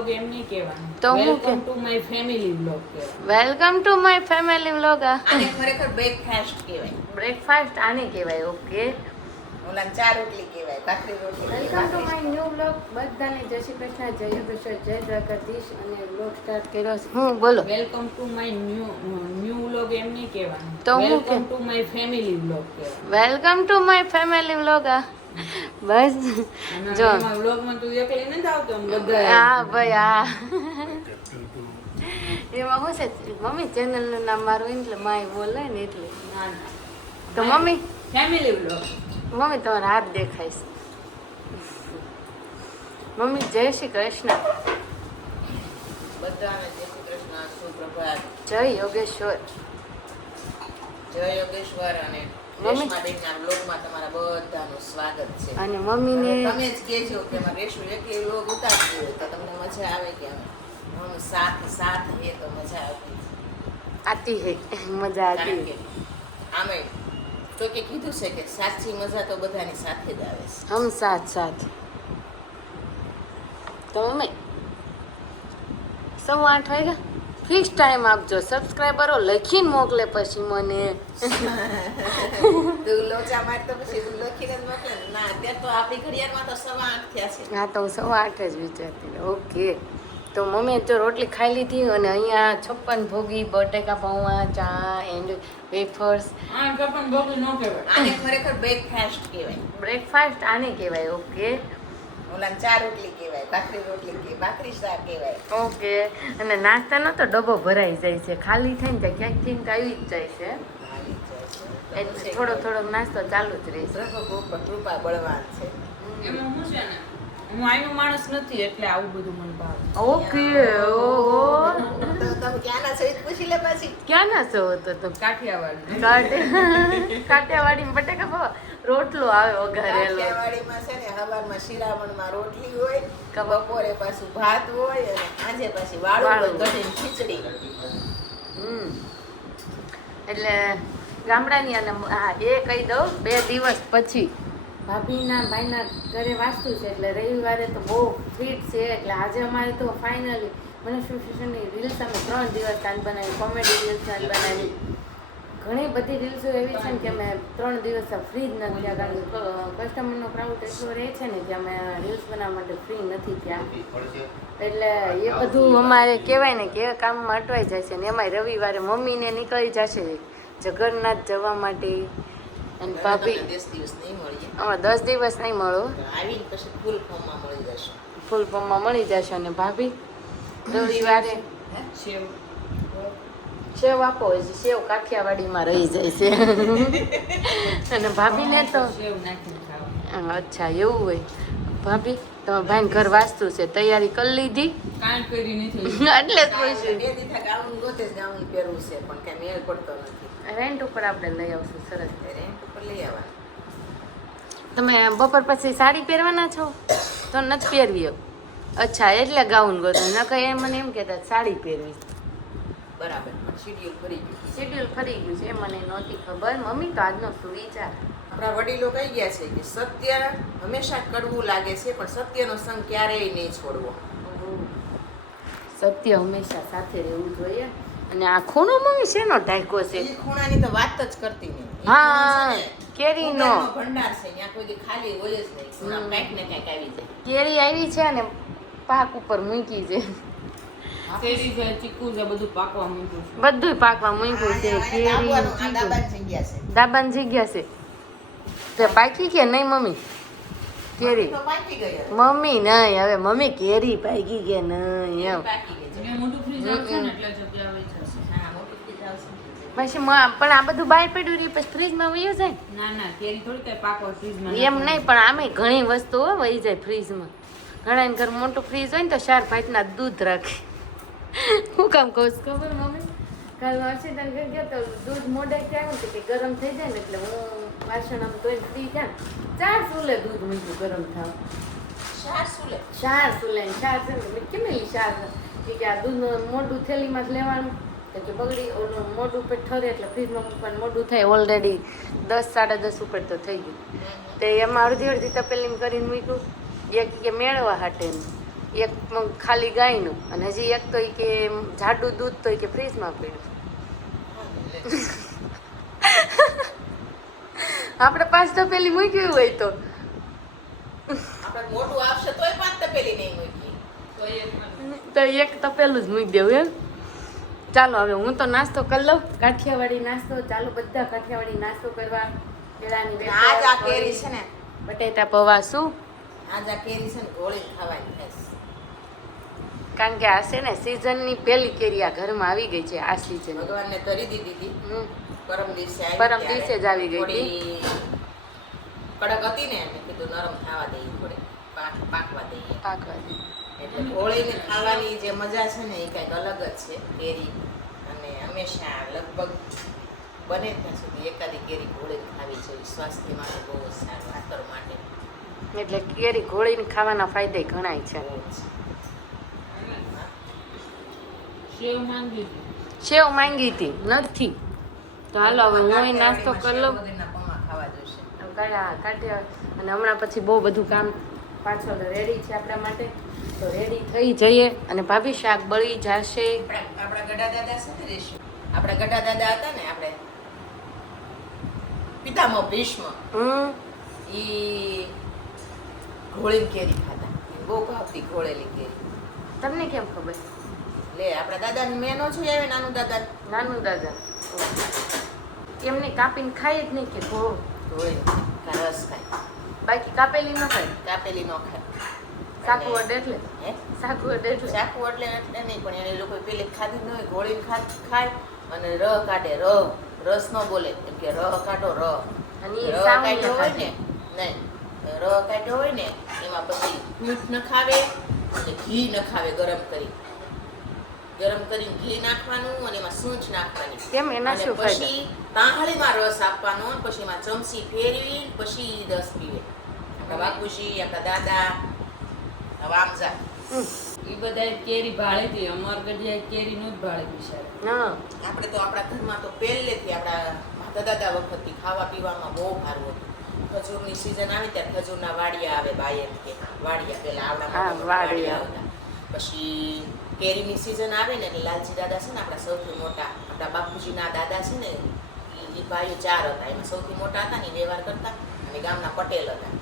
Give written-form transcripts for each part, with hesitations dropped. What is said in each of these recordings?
Vlog એમ નહીં કહેવાનું. તો હું welcome to my family vlog કહેવાનું. Welcome to my family vlog. આને ખરેખર બ્રેકફાસ્ટ કહેવાય. બ્રેકફાસ્ટ આને કહેવાય. ઓકે, ઓલા ચા રોટલી કહેવાય, ભાખરી રોટલી. Welcome to my new vlog. બધાને જય શ્રી કૃષ્ણ, જય યોગેશ્વર, જય દ્વારકાધીશ. અને વ્લોગ સ્ટાર્ટ કર્યો છે. હું બોલો. Welcome to my new vlog એમ નહીં કહેવાનું. તો હું welcome to my family vlog કહેવાનું. Welcome to my family vlog. બસ જો એમાં વ્લોગમાં તું એકલી નથી આવતો આમ બધા. હા ભાઈ, હા. એમાં શું છે મમ્મી, ચેનલનું નામ મારું હોય ને એટલે માય બોલે ને એટલે. ના ના, તો મમ્મી, ફેમિલી વ્લોગ. મમ્મી તમારા હાથ દેખાય છે. મમ્મી જય શ્રી કૃષ્ણ, બધાને જય શ્રી કૃષ્ણ, સુપ્રભાત, જય યોગેશ્વર. જય યોગેશ્વર. અને મમ્મી. રેશમાબેનના વ્લોગમાં તમારા બધાનું સ્વાગત છે. અને મમ્મીને તમે જ કહેજો કે મારે રેશુ એક વ્લોગ ઉતારતી હોય તો તમને મજા આવે કે हम साथ है तो मजा आती આતી હે, મજા કારણ આતી. કે આમે તો કે કીધું છે કે સાચી મજા તો બધાની સાથે જ આવે છે. હમ સાથ સાથ. તો મમ્મી 8:15 વાગ્યા ફિક્સ ટાઈમ આપજો. સબસ્ક્રાઈબરો લખીને મોકલે પછી મને. તું લોચા માર તો પછી તું લખીને જ મોકલે ને. ના અત્યારે તો આપણી ઘડિયાળમાં તો 8:15 થયા છે. હા, તો હું 8:15 જ વિચારતી. ઓકે, તો મમ્મીએ તો રોટલી ખાઈ લીધી અને અહીંયા 56 ભોગી, બટેકા પૌવા, ચા એન્ડ વેફર્સ. આ કપન બોગી ન કહેવાય. આને ખરેખર બ્રેકફાસ્ટ કહેવાય. બ્રેકફાસ્ટ આને કહેવાય. ઓકે ઓલા ચા રોટલી કહેવાય, ભાખરી રોટલી કહેવાય, ભાખરી શાક કહેવાય. ઓકે. અને નાસ્તાનો તો ડબ્બો ભરાઈ જાય છે. ખાલી થઈને ત્યાં ક્યાંક આવી જ જાય છે. આવી જાય છે. એટલે થોડો થોડો નાસ્તો ચાલુ જ રહેશે. પ્રભુ કૃપા બળવાન છે. એમાં શું છે ને, હું આઈનો માણસ નથી એટલે આવું બધું મને ભાવે. ઓકે. ઓહો, તો તમે ક્યાંના છો એ પૂછી લે પાછી. ક્યાં ના છો તો તમે? કાઠિયાવાડ. કાઠિયાવાડી બટેકા પૌવા, રોટલો આવે વઘારેલો. કાઠિયાવાડીમાં છે ને હવારમાં શિરામણમાં રોટલી હોય, કબાબ. બપોરે પાછું ભાત હોય અને સાંજે પાછી વાળું હોય, કઢીને ખીચડી. એટલે ગામડાની અને હા એ કહી દઉં 2 દિવસ પછી ભાભીના ભાઈના ઘરે વાસ્તુ છે એટલે રવિવારે તો બહુ ફિટ છે. એટલે આજે અમારે તો ફાઇનલી મનસ્વીની રીલ્સ અમે 3 દિવસ કાલ બનાવી, કોમેડી રીલ્સ કાલ બનાવી. ઘણી બધી રીલ્સો એવી છે ને કે અમે 3 દિવસ ફ્રી જ નથી થયા, કારણ કે કસ્ટમરનો ક્રાઉડ એટલો રહે છે ને કે અમે રીલ્સ બનાવવા માટે ફ્રી નથી થયા. એટલે એ બધું અમારે કહેવાય ને કે કામમાં અટવાઈ જાય છે. ને એમાંય રવિવારે મમ્મીને નીકળી જશે જગન્નાથ જવા માટે. અને ભાભી 10 દિવસ નહીં મળીએ. અમે 10 દિવસ નહીં મળો, આવીને પછી ફૂલ ફોર્મમાં મળી જશે. ફૂલ ફોર્મમાં મળી જશે. અને ભાભી રવિવારે સેવ. સેવ આપો, હજી સેવ કાઠિયાવાડીમાં રહી જાય છે. અને ભાભીને તો સેવ નાખીને ખાવાનું. અચ્છા એવું હોય. ભાભી તમારા ભાઈને ઘર વાસ્તુ છે, તૈયારી કરી લીધી? કાંઈ કરી નથી. એટલે જ પૂછ્યું. 2 દીધા ગાઉન ગોતે જ ગાઉન પહેરવું છે પણ કઈ મેળ પડતો નથી. રેન્ટ ઉપર આપણે લઈ આવશું. સરસ. રેન્ટ ઉપર લઈ આવવા. તમે બપોર પછી સાડી પહેરવાના છો તો નથી પહેરવી હવે? અચ્છા, એટલે ગાઉન ગોતો. નકર એ મને એમ કહેતા સાડી પહેરવી. બરાબર, પણ શિડ્યુલ કરી ગયું. શેડ્યુલ ફરી ગયું છે, એ મને નહોતી ખબર. મમ્મી તો આજનો સુવિચાર. આપણા વડીલો કહી ગયા છે કે સત્ય હંમેશા કડવું લાગે છે પણ સત્યનો સંગ ક્યારેય નહીં છોડવો. સત્ય હંમેશા સાથે રહેવું જોઈએ. અને આ ખૂણો મમ્મી શેનો ઢાંક્યો છે? એ ખૂણાની તો વાત જ કરતી નહીં. એ હા, ખૂણો છે ને, કેરીનો. ઉંદરનો ભંડાર છે, ત્યાં કોઈ દી ખાલી હોય જ નહીં. ખૂણા કાંઈક ને કાંઈક આવી જાય. કેરી આવી છે અને પાક ઉપર મૂકી છે. શેરી છે, ચીકુ છે, બધું પાકવા મૂક્યું છે. બધું પાકવા મૂક્યું છે. કેરી, આ ચીકુ. દાબાની જગ્યા છે. દાબાની જગ્યા છે. તે પાકી કે નહીં મમ્મી કેરી? તો પાકી ગઈ હવે. મમ્મી નહીં, હવે મમ્મી કેરી પાકી કે નહીં એમ. પાકી ગઈ છે. મેં મોટું ફ્રીજ આવશે ને એટલે જગ્યા આવી જશે. હા, મોટી ફ્રીજ આવશે. પછી પણ આ બધું બહાર પડ્યું રહી પછી ફ્રીજમાં વયું જાય. ના ના, કેરી થોડી કઈ પાકવા ફ્રીજમાં એમ નહીં, પણ આમે ઘણી વસ્તુઓ વહી જાય ફ્રીજમાં. ઘણા ઘર મોટું ફ્રીજ હોય ને તો 4 ભાઈના દૂધ રાખે. હું કામ કહું છું ખબર મમ્મી? કાલ હર્ષિતાને ઘર ગયા તો દૂધ મોઢે ક્યાં આવ્યું કે ગરમ થઈ જાય ને એટલે હું વાસણ આમ ધોઈને ફ્રી થયા 4 સુલે દૂધ મૂક્યું ગરમ થાવ. 4 સુલે. 4 સુલે ને 4 છે ને કેમ 4 કે આ દૂધ મોઢું થેલીમાં જ લેવાનું તો કે બગડી ઓલું મોઢું ઉપર ઠરે એટલે ફ્રીજમાં મૂકવાનું મોઢું થાય. ઓલરેડી 10 સાડા 10 ઉપર તો થઈ ગયું. તે એમાં અડધી તપેલીમાં કરીને મૂક્યું. એક કે મેળવા હાટે એક ખાલી ગાયનું અને હજી એક તો ઈ કે જાડું દૂધ તો ઈ કે ફ્રીજમાં પડ્યું. આપણે 5 તપેલી મૂક્યું હોય તો આપણે મોટું આવશે તોય 5 તપેલી નહીં મૂકી. તો એક તપેલું જ મૂકી દેવું એમ. ચાલો હવે હું તો નાસ્તો કરી લઉં, કાઠિયાવાડી નાસ્તો. ચાલો બધા કાઠિયાવાડી નાસ્તો કરવા. કેળાની આજ આ કેરી છે ને, બટેટા પૌવા શું, આજ આ કેરી છે ને ગોળી ખાવાની છે. કારણ કે આ છે ને સિઝનની પહેલી કેરી આ ઘરમાં આવી ગઈ છે. આ સિઝન ભગવાનને તરી દીધી હતી. પરમ દિવસે આવી પરમ દિવસે જ આવી ગઈ હતી. કડક હતી ને મેં કીધું નરમ થવા દઈએ, થોડી પાકવા દઈએ. પાકવા દે. એટલે ગોળીને ખાવાની જે મજા છે ને એ કંઈક અલગ જ છે કેરી. અને હંમેશા લગભગ બને ત્યાં સુધી એકાદી કેરી ગોળીને ખાવી જોઈએ. સ્વાસ્થ્ય માટે બહુ જ સારું, આતર માટે એટલે કેરી ઘોળીને ખાવાના ફાયદા ઘણાય છે. બહુ જ. સેવ માંગી હતી. સેવ માંગી હતી નથી તો હાલો હવે હું નાસ્તો કરી લઉં. વગરના પૌવા ખાવા જોઈશે. કાઢ્યા અને હમણાં પછી બહુ બધું કામ પાછળ રેડી છે આપણા માટે. તો રેડી થઈ જઈએ અને ભાભી શાક બળી જશે. આપણા ગઢા દાદા સાથે રહીશું. આપણા ગઢા દાદા હતા ને, આપણે પિતામહ ભીષ્મ, ઈ ઘોળીની કેરી ખાતા. બહુ ભાવતી ઘોળેલી કેરી. તમને કેમ ખબર? લે આપણા દાદાને મેં નો જોઈ આવે, નાનું દાદા નાનું દાદા એમને કાપીને ખાય જ નહીં કે ઘોળો ઘોળી રસ ખાય, બાકી કાપેલી ન ખાય. કાપેલી નો ખાય. સાકુ અડે એટલે હે સાકુ અડે એટલે ચાકુ એટલે નહીં, પણ એને લોકો પેલે ખાધી ન હોય ઘોળીને ખાય અને ર કાઢે. રસ ન બોલે એમ કે ર કાઢો. અને એ ર સાવલી કાઢ્યો હોય ખાય. ને, નહીં ર કાઢ્યો હોય ને એમાં પછી મીઠ ન ખાવે અને ઘી ન ખાવે. ગરમ કરીને ઘી નાખવાનું અને એમાં સૂંઠ નાખવાની. કેમ એના અને શું ફાયદા? પછી તાંહળીમાં રસ આપવાનો, પછી એમાં ચમચી ફેરવી પછી રસ પીવે. આપણા બાપુજી, આપણા દાદા, વામજા ઈ બધાય કેરી ભાળે હતી. અમાર ગઢિયા કેરી નું જ ભાળે બિચારા. હા આપણે તો આપણા ઘરમાં તો પહેલેથી આપણા માતા દાદા વખતથી ખાવા પીવામાં બહુ સારું હતું. ખજૂરની સિઝન આવે ત્યારે ખજૂરના વાડિયા આવે. બાયર કે વાડિયા પેલા હા, આવડા વાડિયા. આવતા. પછી કેરીની સિઝન આવે ને એટલે લાલજી દાદા છે ને આપણા સૌથી મોટા, આપણા બાપુજીના દાદા છે ને એ ભાઈઓ 4 હતા. એમાં સૌથી મોટા હતા ને એ વ્યવહાર કરતા અને ગામના પટેલ હતા.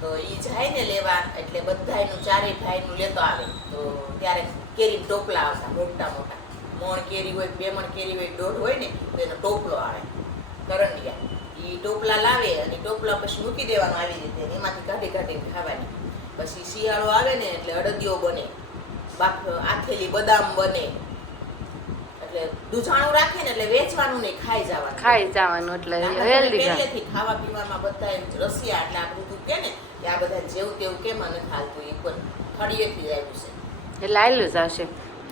તો એ જાય ને લેવા એટલે બધાયનું 4 ભાઈનું લેતો આવે. તો ત્યારે કેરી ટોપલા આવતા મોટા મોટા. મણ કેરી હોય, 2 મણ કેરી હોય, 1.5 હોય ને તો એનો ટોપલો આવે કરંડિયા. એ ટોપલા લાવે અને ટોપલા પછી મૂકી દેવાનું આવી રીતે, એમાંથી કાઢીને ખાવાની. પછી શિયાળો આવે ને એટલે અડદિયો બને, આથેલી બદામ બને. એટલે દૂધાણું રાખે ને એટલે વેચવાનું નહીં, ખાઈ જવાનું એટલે હેલ્ધી પહેલેથી ખાવા પીવામાં બધા રસિયા. એટલે આપણું તું કે ને કે આ બધા જેવું તેવું કેમ નથી હાલતું, એ પણ ફળીએથી આવ્યું છે. એટલે આવેલું જ આવશે.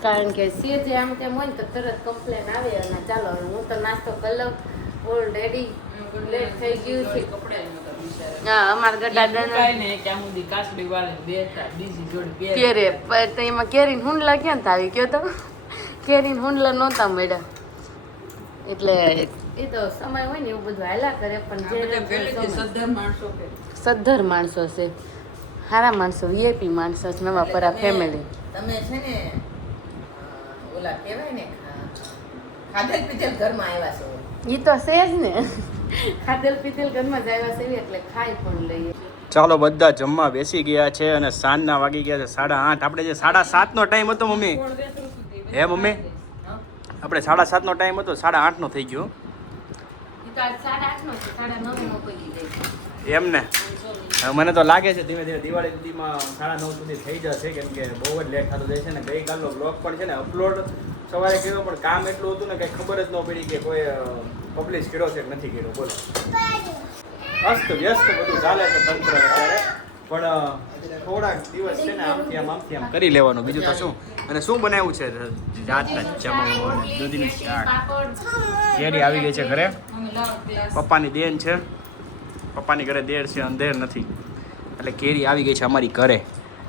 કારણ કે સેજ આમ તેમ હોય ને તો તરત કમ્પ્લેન આવે. અને ચાલો હવે હું તો નાસ્તો કરી લઉં. ઓલરેડી લેટ થઈ ગયું છે. કપડાય નહોતા બિચારા. હા અમારા ગઢા કાંઈ નહીં, ત્યાં સુધી કાસડી વાળે બેઠા બીજી જોડી કેરે તો એમાં કેરીને હુંડલા ક્યાં આવી ગયો તો કેરીને હુંડલા નહોતા મળ્યા. એટલે એ તો સમય હોય ને એવું બધું હાલ્યા કરે. પણ જે સદ્ધર માણસો કે સદ્ધર માણસો છે, સારા માણસો, વીઆઈપી માણસો છે. નવાપરા ફેમિલી. તમે છે ને ઓલા કહેવાય ને ખાધેલ પીધેલ ઘરમાં આવ્યા છો. એ તો છે જ ને, ખાધેલ પીધેલ ઘરમાં જ આવ્યા છે એટલે ખાઈ પણ લઈએ. ચાલો બધા જમવા બેસી ગયા છે અને સાંજના વાગી ગયા છે 8:30. આપણે જે 7:30 નો ટાઈમ હતો મમ્મી, હે મમ્મી, આપણે 7:30 નો ટાઈમ હતો 8:30 નો થઈ ગયો. એ તો આજ 8:30 નો છે, 9:30 પગી જાય. એમ ને હવે મને તો લાગે છે ધીમે ધીમે દિવાળી સુધીમાં 9:30 સુધી થઈ જશે, કેમ કે બહુ જ લેટ થતું જાય છે ને. ગઈકાલનો બ્લોગ પણ છે ને અપલોડ સવારે કર્યો, પણ કામ એટલું હતું ને કંઈ ખબર જ ન પડી કે કોઈ પબ્લિશ કર્યો છે કે નથી કર્યો. બોલો, અસ્ત વ્યસ્ત બધું ચાલે છે તંત્ર અત્યારે, પણ થોડાક દિવસ છે ને આમથી આમ કરી લેવાનું, બીજું તો શું. અને શું બનાવ્યું છે રાતના જમવામાં? દૂધીનું શાક. કેરી આવી ગઈ છે ઘરે, પપ્પાની દેન છે, પપ્પાની ઘરે દેર છે, અંધેર નથી. એટલે કેરી આવી ગઈ છે અમારી ઘરે.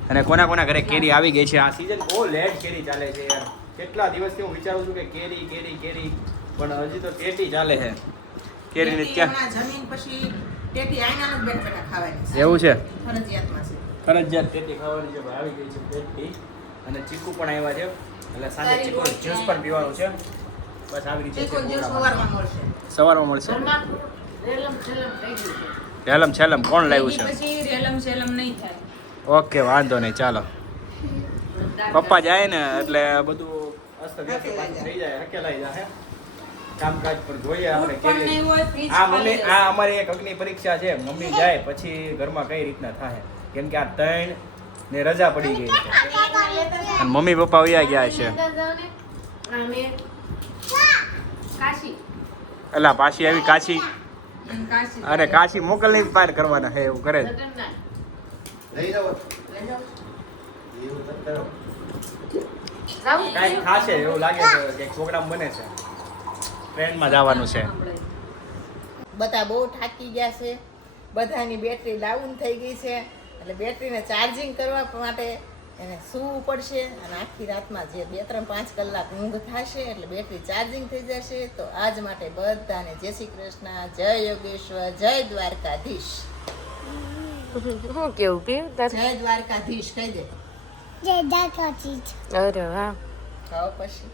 અને કોના કોના ઘરે કેરી આવી ગઈ છે? આ સિઝન બહુ લેટ કેરી ચાલે છે યાર. કેટલા દિવસથી હું વિચારું છું કે કેરી કેરી કેરી, પણ હજી તો ટેટી ચાલે છે કેરીને. ત્યાં જમીન પછી ટેટી આઈનાનું બેઠા ખાવાની એવું છે? ફરજિયાતમાં છે. ફરજિયાત ટેટી ખાવાની છે ભાઈ. આવી ગઈ છે ટેટી અને ચીકુ પણ આવ્યા છે એટલે સાંજે ચીકુ જ્યુસ પણ પીવાનું છે. બસ આવી રીતે ચીકુ જ્યુસ સવારમાં મળશે. સવારમાં મળશે. ઘરમાં રેલમ છેલમ થઈ ગયું છે. રેલમ છેલમ કોણ લાવ્યું છે? પછી રેલમ સેલમ નહીં થાય. ઓકે વાંધો નહીં ચાલો. પપ્પા જાય ને એટલે બધું અસ્તવ્યસ્ત પાછું થઈ જાય, હકેલાઈ જાય. કામકાજ પર જોઈએ આપણે પણ કેવી નહીં હોય ફ્રીજ આ ખાલી મમ્મી આ અમારી એક અગ્નિ પરીક્ષા છે. મમ્મી જાય પછી ઘરમાં કઈ રીતના થાય કેમ કે આ 3 ને રજા પડી ગઈ છે અને મમ્મી પપ્પા વયા ગયા છે. અંદર જાઓ ને. અમે કાશી એટલે પાછી આવી કાશી. અને કાશી અરે કાશી મોકલની પાર કરવાના હે એવું કરે છે. જગન્નાથ જાવું? કાંઈક ખાશે એવું લાગે છે કે પ્રોગ્રામ બને છે. ટ્રેનમાં જવાનું છે. બધા બહુ થાકી ગયા છે, બધાની બેટરી ડાઉન થઈ ગઈ છે એટલે બેટરીને ચાર્જિંગ કરવા માટે એને સૂવું પડશે અને આખી રાતમાં જે 2-3-5 કલાક ઊંઘ થશે એટલે બેટરી ચાર્જિંગ થઈ જશે. તો આજ માટે બધાને જય શ્રી કૃષ્ણ, જય યોગેશ્વર, જય દ્વારકાધીશ. શું કેવું પીવું તારે? જય દ્વારકાધીશ કહી દે. અરે વાહ. ખાઓ પછી